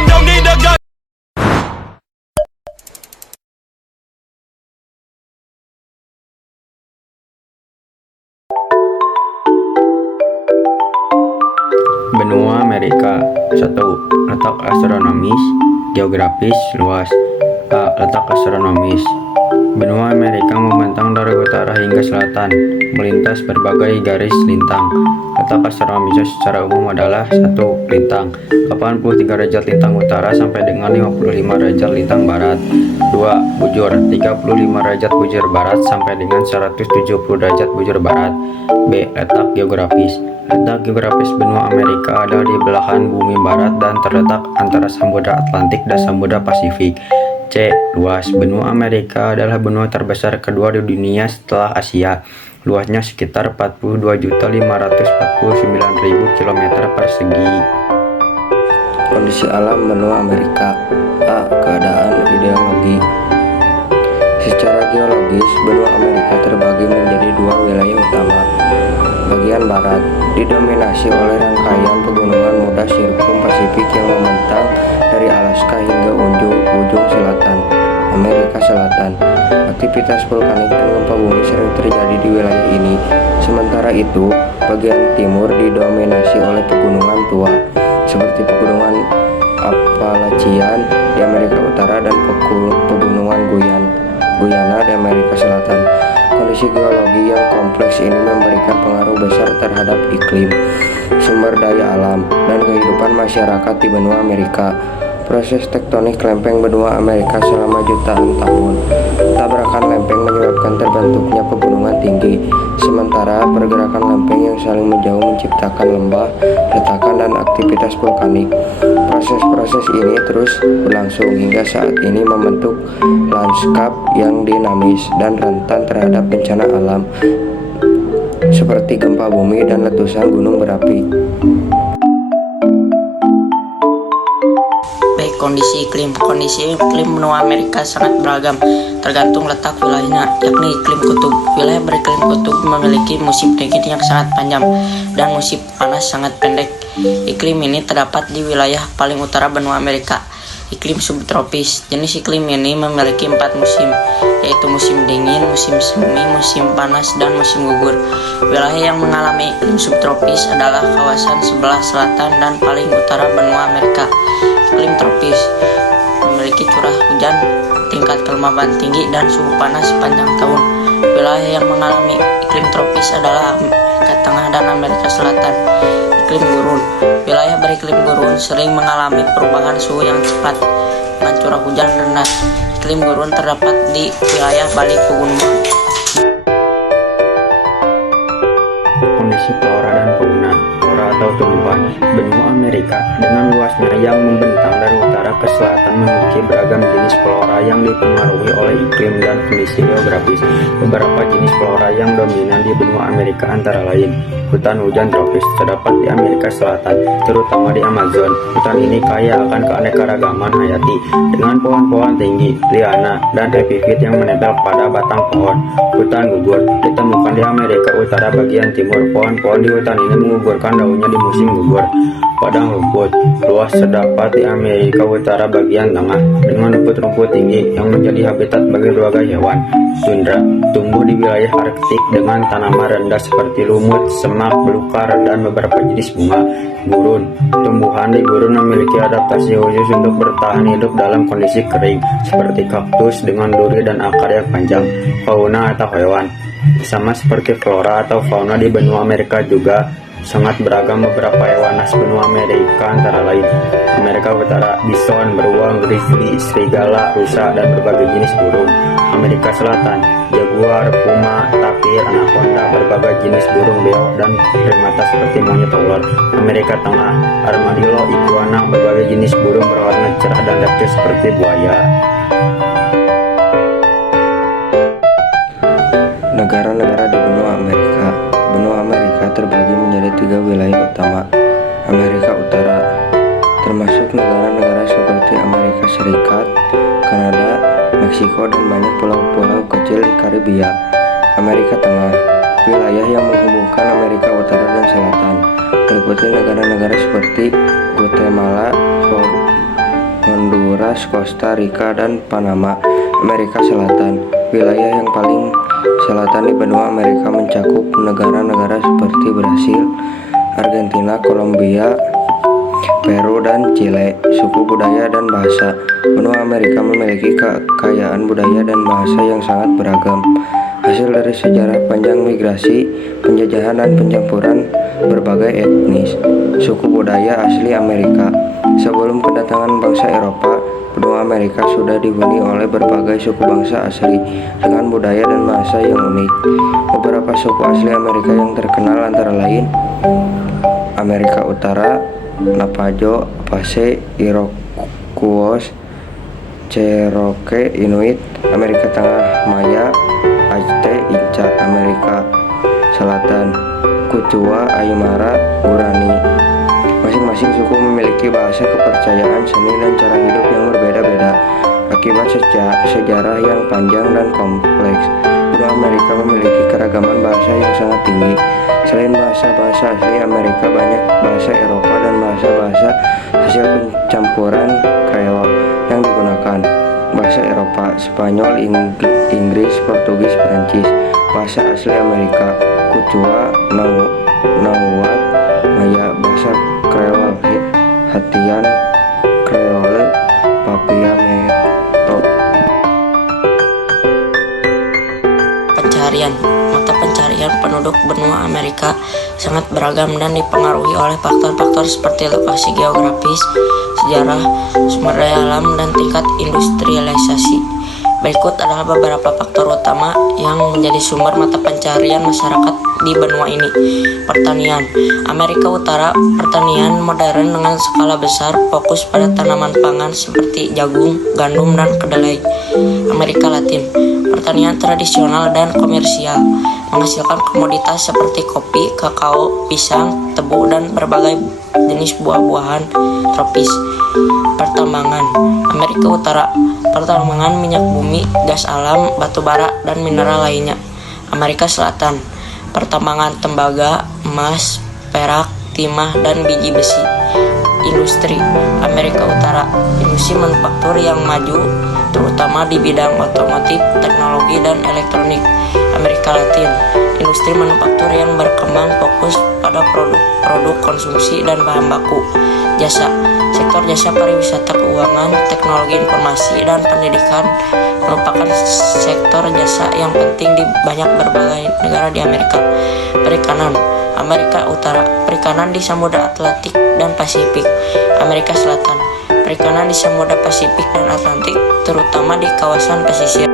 gun, don't need a gun. Benua Amerika. 1. Letak astronomis, geografis, luas. A. Letak astronomis. Benua Amerika membentang dari utara hingga selatan, melintas berbagai garis lintang. Letak astronomisnya secara umum adalah 1. Lintang 83 derajat lintang utara sampai dengan 55 derajat lintang barat. 2. Bujur 35 derajat bujur barat sampai dengan 170 derajat bujur barat. B. Letak geografis. Letak geografis benua Amerika adalah di belahan bumi barat dan terletak antara Samudra Atlantik dan Samudra Pasifik. C. Luas. Benua Amerika adalah benua terbesar kedua di dunia setelah Asia. Luasnya sekitar 42.549.000 km persegi. Kondisi alam benua Amerika. A. Keadaan ideologi. Secara geologis, benua Amerika terbagi menjadi dua wilayah utama. Bagian barat didominasi oleh rangkaian pegunungan muda sirkum Pasifik yang membentang dari Alaska hingga ujung selatan Amerika Selatan. Aktivitas vulkanik dan gempa bumi sering terjadi di wilayah ini. Sementara itu, bagian timur didominasi oleh pegunungan tua seperti pegunungan Appalachian di Amerika Utara dan pegunungan Guyana di Amerika Selatan. Kondisi geologi yang kompleks ini memberikan pengaruh besar terhadap iklim, sumber daya alam, dan kehidupan masyarakat di benua Amerika. Proses tektonik lempeng benua Amerika selama jutaan tahun. Tabrakan lempeng menyebabkan terbentuknya pegunungan tinggi, sementara pergerakan lempeng yang saling menjauh menciptakan lembah, retakan, dan aktivitas vulkanik. Proses-proses ini terus berlangsung hingga saat ini membentuk lanskap yang dinamis dan rentan terhadap bencana alam seperti gempa bumi dan letusan gunung berapi. Kondisi iklim benua Amerika sangat beragam, tergantung letak wilayahnya, yakni iklim kutub. Wilayah beriklim kutub memiliki musim dingin yang sangat panjang dan musim panas sangat pendek. Iklim ini terdapat di wilayah paling utara benua Amerika, iklim subtropis. Jenis iklim ini memiliki 4 musim, yaitu musim dingin, musim semi, musim panas, dan musim gugur. Wilayah yang mengalami iklim subtropis adalah kawasan sebelah selatan dan paling utara benua Amerika. Iklim tropis memiliki curah hujan, tingkat kelembaban tinggi, dan suhu panas sepanjang tahun. Wilayah yang mengalami iklim tropis adalah Amerika Tengah dan Amerika Selatan. Iklim gurun. Wilayah beriklim gurun sering mengalami perubahan suhu yang cepat dengan curah hujan rendah. Iklim gurun terdapat di wilayah balik pegunungan. Kondisi flora dan fauna. Flora atau tumbuhan benua Amerika dengan luasnya yang membentang dari utara ke selatan memiliki beragam jenis flora yang dipengaruhi oleh iklim dan kondisi geografis. Beberapa jenis flora yang dominan di benua Amerika antara lain hutan hujan tropis terdapat di Amerika Selatan, terutama di Amazon. Hutan ini kaya akan keanekaragaman hayati dengan pohon-pohon tinggi, liana, dan epifit yang menempel pada batang pohon. Hutan gugur ditemukan di Amerika Utara bagian timur. Pohon-pohon di hutan ini menggugurkan daunnya di musim gugur. Padang rumput luas terdapat di Amerika Utara bagian tengah dengan rumput-rumput tinggi yang menjadi habitat bagi berbagai hewan. Tundra tumbuh di wilayah Arktik dengan tanaman rendah seperti lumut, semak, belukar, dan beberapa jenis bunga. Gurun tumbuhan di gurun memiliki adaptasi khusus untuk bertahan hidup dalam kondisi kering seperti kaktus dengan duri dan akar yang panjang. Fauna atau hewan sama seperti flora atau fauna di benua Amerika juga sangat beragam. Beberapa hewan khas benua Amerika antara lain Amerika Utara, bison, beruang, grizzly, serigala, rusa, dan berbagai jenis burung. Amerika Selatan, jaguar, puma, tapir, anaconda, berbagai jenis burung beo, dan primata seperti monyet ular. Amerika Tengah, armadillo, iguana, berbagai jenis burung berwarna cerah dan reptil seperti buaya. Negara-negara di benua Amerika. Benua Amerika terbagi menjadi 3 wilayah utama. Amerika Utara, termasuk negara-negara seperti Amerika Serikat, Kanada, Meksiko, dan banyak pulau-pulau kecil di Karibia. Amerika Tengah, wilayah yang menghubungkan Amerika Utara dan Selatan, meliputi negara-negara seperti Guatemala, Honduras, Costa Rica, dan Panama. Amerika Selatan. Wilayah yang paling selatan di benua Amerika mencakup negara-negara seperti Brasil, Argentina, Kolombia, Peru, dan Chile. Suku, budaya, dan bahasa. Benua Amerika memiliki kekayaan budaya dan bahasa yang sangat beragam. Hasil dari sejarah panjang migrasi, penjajahan, dan pencampuran berbagai etnis, suku, budaya asli Amerika. Sebelum kedatangan bangsa Eropa, benua Amerika sudah dihuni oleh berbagai suku bangsa asli dengan budaya dan bahasa yang unik. Beberapa suku asli Amerika yang terkenal antara lain Amerika Utara, Navajo, Apache, Iroquois, Cherokee, Inuit, Amerika Tengah, Maya, Aztec, Inca, Amerika Selatan, Quechua, Aymara, Guarani. Masing-masing suku memiliki bahasa, kepercayaan, seni, dan cara hidup yang berbeda-beda. Akibat sejarah yang panjang dan kompleks, benua Amerika memiliki keragaman bahasa yang sangat tinggi. Selain bahasa-bahasa asli Amerika, banyak bahasa Eropa dan bahasa-bahasa hasil pencampuran Kreol yang digunakan. Bahasa Eropa: Spanyol, Inggris, Portugis, Perancis. Bahasa asli Amerika: Quechua, Nahuatl, Maya. Bahasa Kreol: Haitian Creole, Papiamento. Pencarian. Mata pencarian penduduk benua Amerika sangat beragam dan dipengaruhi oleh faktor-faktor seperti lokasi geografis, sejarah, sumber daya alam, dan tingkat industrialisasi. Berikut adalah beberapa faktor utama yang menjadi sumber mata pencarian masyarakat di benua ini. Pertanian. Amerika Utara, pertanian modern dengan skala besar fokus pada tanaman pangan seperti jagung, gandum, dan kedelai. Amerika Latin, pertanian tradisional dan komersial, menghasilkan komoditas seperti kopi, kakao, pisang, tebu, dan berbagai jenis buah-buahan tropis. Pertambangan. Amerika Utara, pertambangan minyak bumi, gas alam, batu bara, dan mineral lainnya. Amerika Selatan, pertambangan tembaga, emas, perak, timah, dan biji besi. Industri. Amerika Utara, industri manufaktur yang maju, terutama di bidang otomotif, teknologi, dan elektronik. Amerika Latin, industri manufaktur yang berkembang fokus pada produk konsumsi dan bahan baku. Jasa. Sektor jasa pariwisata, keuangan, teknologi informasi, dan pendidikan merupakan sektor jasa yang penting di berbagai negara di Amerika. Perikanan. Amerika Utara, perikanan di Samudra Atlantik dan Pasifik. Amerika Selatan, perikanan di Samudra Pasifik dan Atlantik, terutama di kawasan pesisir.